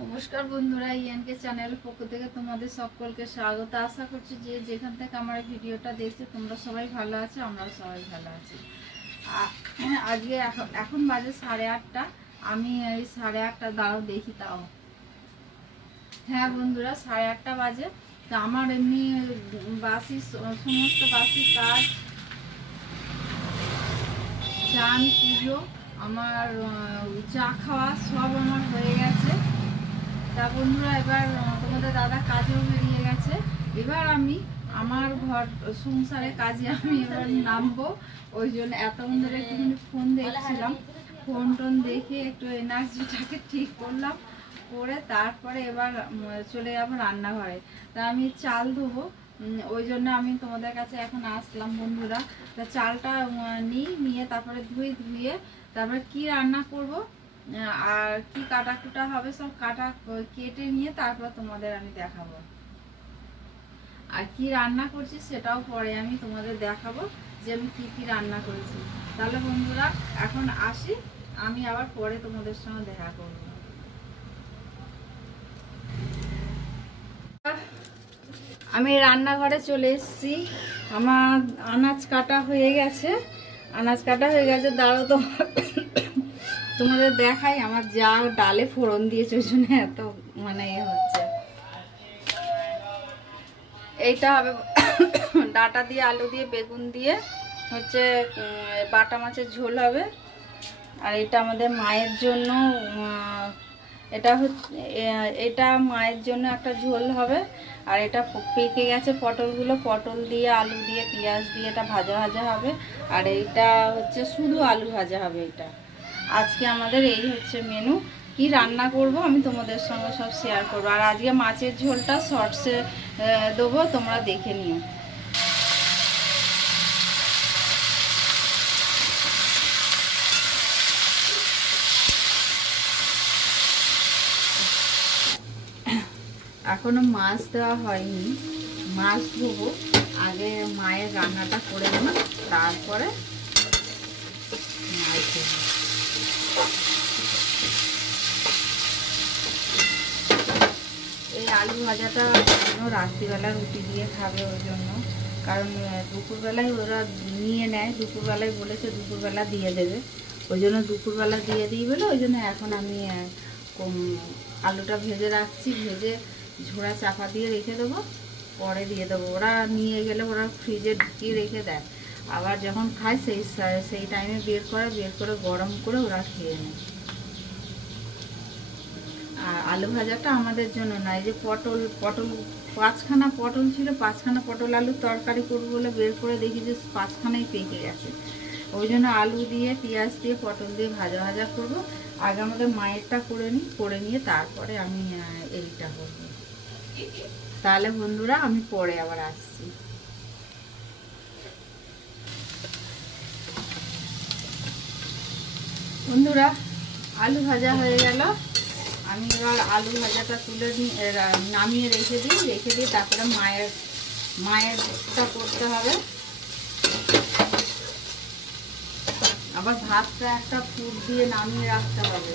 নমস্কার বন্ধুরা, ইয়ানকে চ্যানেলের পক্ষ থেকে তোমাদের সকলকে স্বাগত। আশা করছি যে যেখান থেকে আমার ভিডিওটা দেখছো তোমরা সবাই ভালো আছো, আমরাও সবাই ভালো আছি। আজকে এখন বাজে 8:30। আমি এই 8:30 দাঁড়াও দেখি তাও। হ্যাঁ বন্ধুরা, 8:30 বাজে। তা আমার এমনি সমস্ত বাসি কাজ, চান, পুজো, আমার চা খাওয়া সব আমার হয়ে গেছে। তা বন্ধুরা, এবার তোমাদের দাদা কাজেও বেরিয়ে গেছে। এবার আমি আমার ঘর সংসারে কাজে আমি এবার নামবো। ওই জন্য এতক্ষণ ধরে একটুখানি ফোন দেখছিলাম। ফোন টোন দেখে একটু এনার্জিটাকে ঠিক করলাম, করে তারপরে এবার চলে যাবো রান্নাঘরে। তা আমি চাল ধোবো, ওই জন্য আমি তোমাদের কাছে এখন আসলাম বন্ধুরা। তা চালটা নিয়ে তারপরে ধুয়ে তারপরে কি রান্না করব আর কি কাটাকুটা হবে সব কেটে নিয়ে তারপর তোমাদের আমি দেখাবো। আর কি রান্না করছি সেটাও পরে আমি তোমাদের দেখাবো যে আমি কি রান্না করেছি। তাহলে বন্ধুরা এখন আসি, আমি আবার পরে তোমাদের সঙ্গে দেখা করব। আমি রান্নাঘরে চলে এসেছি। আমার আনাজ কাটা হয়ে গেছে। দাঁড়াও তো তোমাদের দেখাই। আমার যা ডালে ফোড়ন দিয়েছে ওই জন্য এত হচ্ছে। এইটা হবে ডাটা দিয়ে, আলু দিয়ে, বেগুন দিয়ে হচ্ছে বাটা মাছের ঝোল হবে। আর এটা আমাদের মায়ের জন্য, এটা মায়ের জন্য একটা ঝোল হবে। আর এটা পেকে গেছে পটলগুলো, পটল দিয়ে, আলু দিয়ে, পেঁয়াজ দিয়ে এটা ভাজা হবে। আর এইটা হচ্ছে শুধু আলু ভাজা হবে। এটা আজকে আমাদের এই হচ্ছে মেনু। কি রান্না করব আমি তোমাদের সঙ্গে সব শেয়ার করবো। আর আজকে মাছের ঝোলটা শর্টসে দেবো, তোমরা দেখে নিও। এখনো মাছ দেওয়া হয়নি, মাছ ধোবো। আগে মায়ের রান্নাটা করে নেব, তারপরে মাছ ধোবো। এই আলু ভাজাটা রাত্রিবেলা রুটি দিয়ে খাবে ওই জন্য। কারণ দুপুরবেলায় ওরা নিয়ে নেয়, দুপুরবেলায় বলেছে দুপুরবেলা দিয়ে দেবে। ওই জন্য দুপুরবেলা দিয়ে দিই বলে ওই জন্য এখন আমি আলুটা ভেজে রাখছি। ভেজে ঝোড়া চাপা দিয়ে রেখে দেবো, পরে দিয়ে দেবো। ওরা নিয়ে গেলে ওরা ফ্রিজে ঢুকিয়ে রেখে দেয়। আবার যখন খায় সেই টাইমে বের করে গরম করে ওরা খেয়ে নেয়। আর আলু ভাজাটা আমাদের জন্য না, এই যে পটল 5খানা পটল ছিল, 5খানা পটল আলুর তরকারি করবো বলে বের করে দেখি যে 5খানাই পেকে গেছে। ওই জন্য আলু দিয়ে, পেঁয়াজ দিয়ে, পটল দিয়ে ভাজা করবো। আগে আমাদের মায়েরটা করে নিয়ে তারপরে আমি এইটা করবো। তাহলে বন্ধুরা আমি পরে আবার আসছি। বন্ধুরা আলু ভাজা হয়ে গেল। আমি এবার আলু ভাজাটা তুলে নামিয়ে রেখে দিই। তারপরে মায়েরটা করতে হবে। আবার ভাতটা একটা ফুট দিয়ে নামিয়ে রাখতে হবে,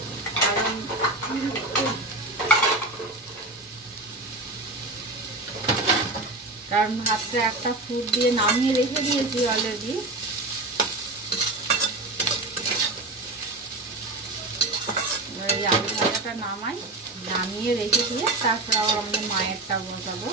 কারণ ভাতটা একটা ফুট দিয়ে নামিয়ে রেখে দিয়েছি অলরেডি। এই আলু ভাজাটা নামিয়ে রেখে দিয়ে তারপর আবার আমাদের মায়েরটা বসাবো।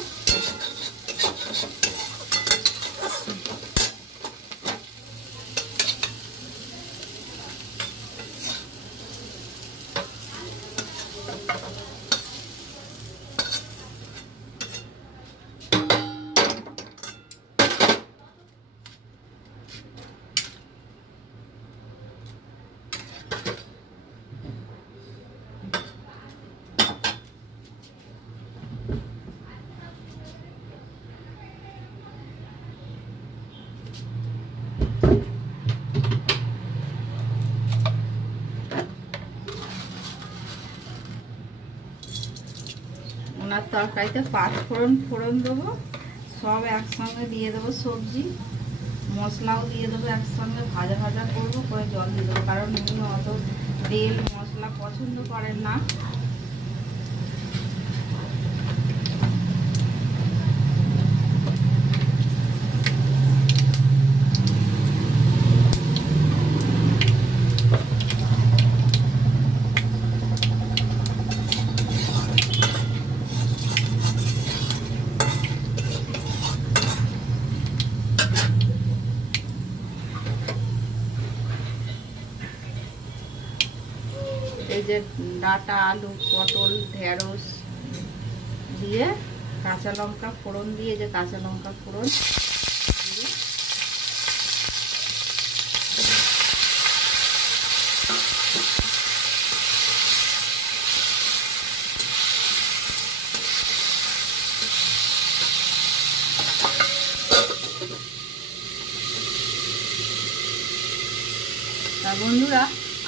ওনার তরকারিতে 5 ফোড়ন দেবো, সব একসঙ্গে দিয়ে দেবো। সবজি মশলাও দিয়ে দেবো একসঙ্গে, ভাজা করবো, করে জল দিয়ে দেবো। কারণ উনি অত তেল মশলা পছন্দ করেন না। এই যে ডাঁটা, আলু, পটল, ঢেঁড়স দিয়ে কাঁচা লঙ্কা ফোড়ন দিয়ে, যে কাঁচা লঙ্কা ফোড়ন দিয়ে বন্ধুরা,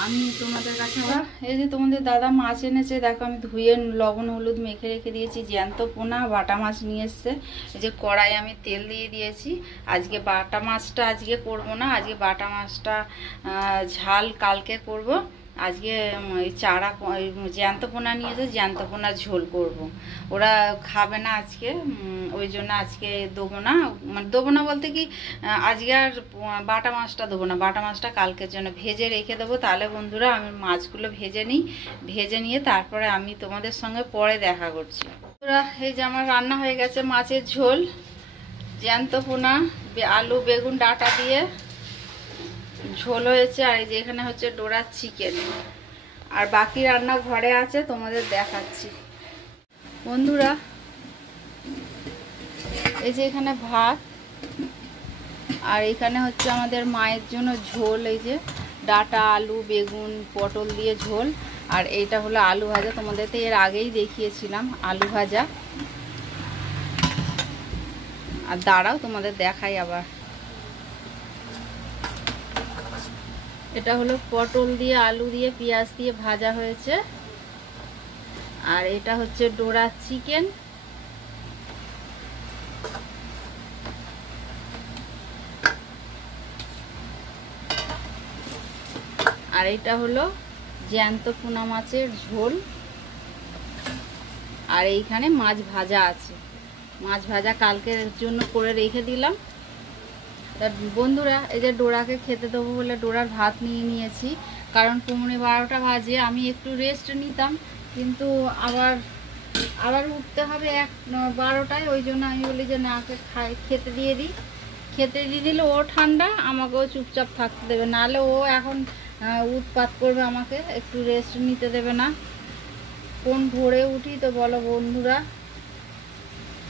আমি তোমাদের কাছে আবার এই যে তোমাদের দাদা মাছ এনেছে, দেখো আমি ধুয়ে লবণ হলুদ মেখে রেখে দিয়েছি। জ্যান্ত পোনা বাটা মাছ নিয়ে এসছে। এই যে কড়াই আমি তেল দিয়ে দিয়েছি। আজকে বাটা মাছটা আজকে করবো না, আজকে বাটা মাছটা ঝাল কালকে করব। আজকে চারা জ্যান্ত পোনা নিয়েছে, জ্যান্ত পোনার ঝোল করব। ওরা খাবে না আজকে, ওই জন্য আজকে দেবো না। মানে দেবো না বলতে কি, আজকে আর বাটা মাছটা দেবো না, বাটা মাছটা কালকের জন্য ভেজে রেখে দেবো। তাহলে বন্ধুরা আমি মাছগুলো ভেজে নিই, ভেজে নিয়ে তারপরে আমি তোমাদের সঙ্গে পরে দেখা করছি। বন্ধুরা, এই যে আমার রান্না হয়ে গেছে মাছের ঝোল, জ্যান্ত পোনা, আলু বেগুন ডাঁটা দিয়ে ঝোল হয়েছে। আর এই যে এখানে হচ্ছে ডোরার চিকেন, আর বাকি রান্না ঘরে আছে, তোমাদের দেখাচ্ছি। বন্ধুরা, এই যে এখানে ভাত, আর এখানে হচ্ছে আমাদের মায়ের জন্য ঝোল, এই যে ডাঁটা আলু বেগুন পটল দিয়ে ঝোল। আর এইটা হলো আলু ভাজা, তোমাদের তো এর আগেই দেখিয়েছিলাম আলু ভাজা। আর দাঁড়াও তোমাদের দেখাই আবার। এটা হলো পটল দিয়ে আলু দিয়ে পেঁয়াজ দিয়ে ভাজা হয়েছে। আর এটা হচ্ছে ডোরা চিকেন। আর এটা হলো জ্যান্ত পোনা মাছের ঝোল। আর এইখানে মাছ ভাজা আছে, মাছ ভাজা কালকের জন্য করে রেখে দিলাম। তা বন্ধুরা, এই যে ডোরাকে খেতে দেবো বলে ডোরার ভাত নিয়ে নিয়েছি, কারণ 11:30 বাজে। আমি একটু রেস্ট নিতাম, কিন্তু আবার উঠতে হবে 12টায়। ওই জন্য আমি বলি যে না, খেতে দিয়ে দিই। খেতে দিয়ে দিলে ও ঠান্ডা, আমাকেও চুপচাপ থাকতে দেবে, নাহলে ও এখন উৎপাত করবে, আমাকে একটু রেস্ট নিতে দেবে না। কোন ভোরে উঠি তো বলো বন্ধুরা,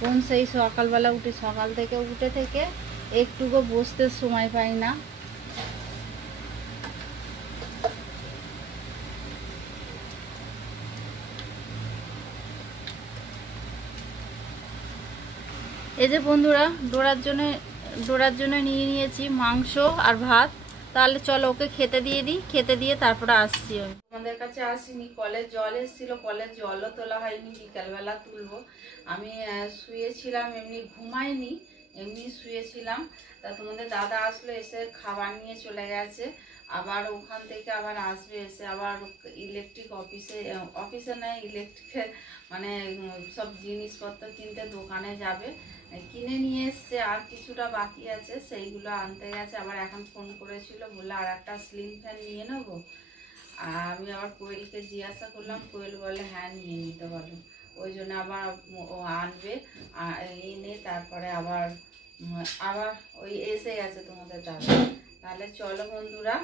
কোন সেই সকালবেলা উঠি, সকাল থেকে উঠে থেকে একটুকু বসতে সময় পাই না। এই যে বন্ধুরা, ডোরার জন্য নিয়ে নিয়েছি মাংস আর ভাত। তাহলে চলো ওকে খেতে দিয়ে দিই, খেতে দিয়ে তারপরে আসছি। আমাদের কাছে আসিনি, কলের জল এসেছিল, কলের জলও তোলা হয়নি, বিকালবেলা তুলবো। আমি শুয়েছিলাম, এমনি ঘুমাইনি, এমনি শুয়েছিলাম। তা তোমাদের দাদা আসলো, এসে খাবার নিয়ে চলে গেছে। আবার ওখান থেকে আবার আসবে, এসে আবার ইলেকট্রিক অফিসে নেয়, ইলেকট্রিকের মানে সব জিনিসপত্র কিনতে দোকানে যাবে, কিনে নিয়ে এসছে। আর কিছুটা বাকি আছে, সেইগুলো আনতে গেছে। আবার এখন ফোন করেছিল, বললো আর একটা স্লিং ফ্যান নিয়ে নেবো। আর আমি আবার কোয়েলকে জিজ্ঞাসা করলাম, কোয়েল বলে হ্যাঁ নিয়ে নিতে পারো। ওই জন্য আবার ও আনবে, এনে তারপরে আবার ওই এসে গেছে তোমাদের দাদা। তাহলে চলো বন্ধুরা,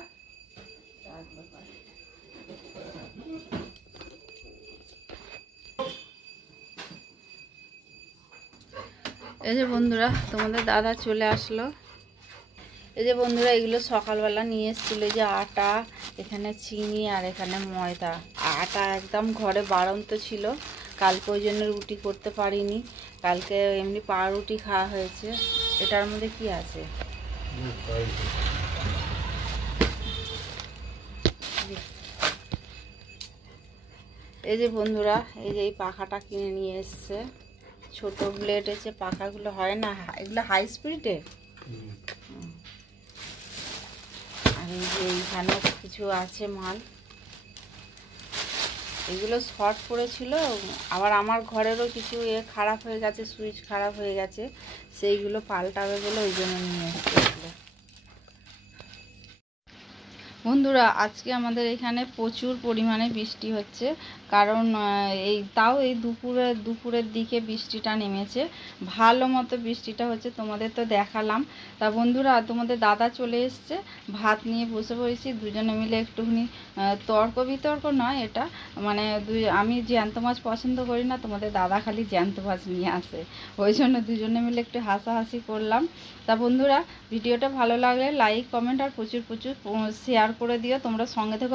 এই যে বন্ধুরা তোমাদের দাদা চলে আসলো। এই যে বন্ধুরা, এগুলো সকালবেলা নিয়ে এসেছিল। এই যে আটা, এখানে চিনি, আর এখানে ময়দা। আটা একদম ঘরে বাড়ন্ত ছিল, কালকে ওই জন্য রুটি করতে পারিনি। কালকে এমনি পাউরুটি খাওয়া হয়েছে। এটার মধ্যে কি আছে? এই যে বন্ধুরা, এই যে এই পাখাটা কিনে নিয়ে এসছে, ছোট ব্লেড এসে, পাখাগুলো হয় না, এগুলো হাই স্পিডে। আর এই যে এইখানে কিছু আছে মাল, এগুলো শর্ট পড়েছিল। আবার আমার ঘরেরও কিছু খারাপ হয়ে গেছে, সুইচ খারাপ হয়ে গেছে, সেইগুলো পাল্টাবে বলে ওই জন্য নিয়ে এসেছিল। বন্ধুরা, আজকে আমাদের এখানে প্রচুর পরিমাণে বৃষ্টি হচ্ছে। কারণ এই দুপুরের দিকে বৃষ্টিটা নেমেছে, ভালো মতো বৃষ্টিটা হচ্ছে, তোমাদের তো দেখালাম। তা বন্ধুরা, তোমাদের দাদা চলে এসছে, ভাত নিয়ে বসে পড়েছি দুজনে মিলে একটুখানি। তর্ক বিতর্ক নয় এটা, মানে আমি জ্যান্ত মাছ পছন্দ করি না, তোমাদের দাদা খালি জ্যান্ত মাছ নিয়ে আসে, ওই জন্য দুজনে মিলে একটু হাসাহাসি করলাম। তা বন্ধুরা, ভিডিওটা ভালো লাগলে লাইক কমেন্ট আর প্রচুর শেয়ার করে দিও। তোমরা সঙ্গে থেকো।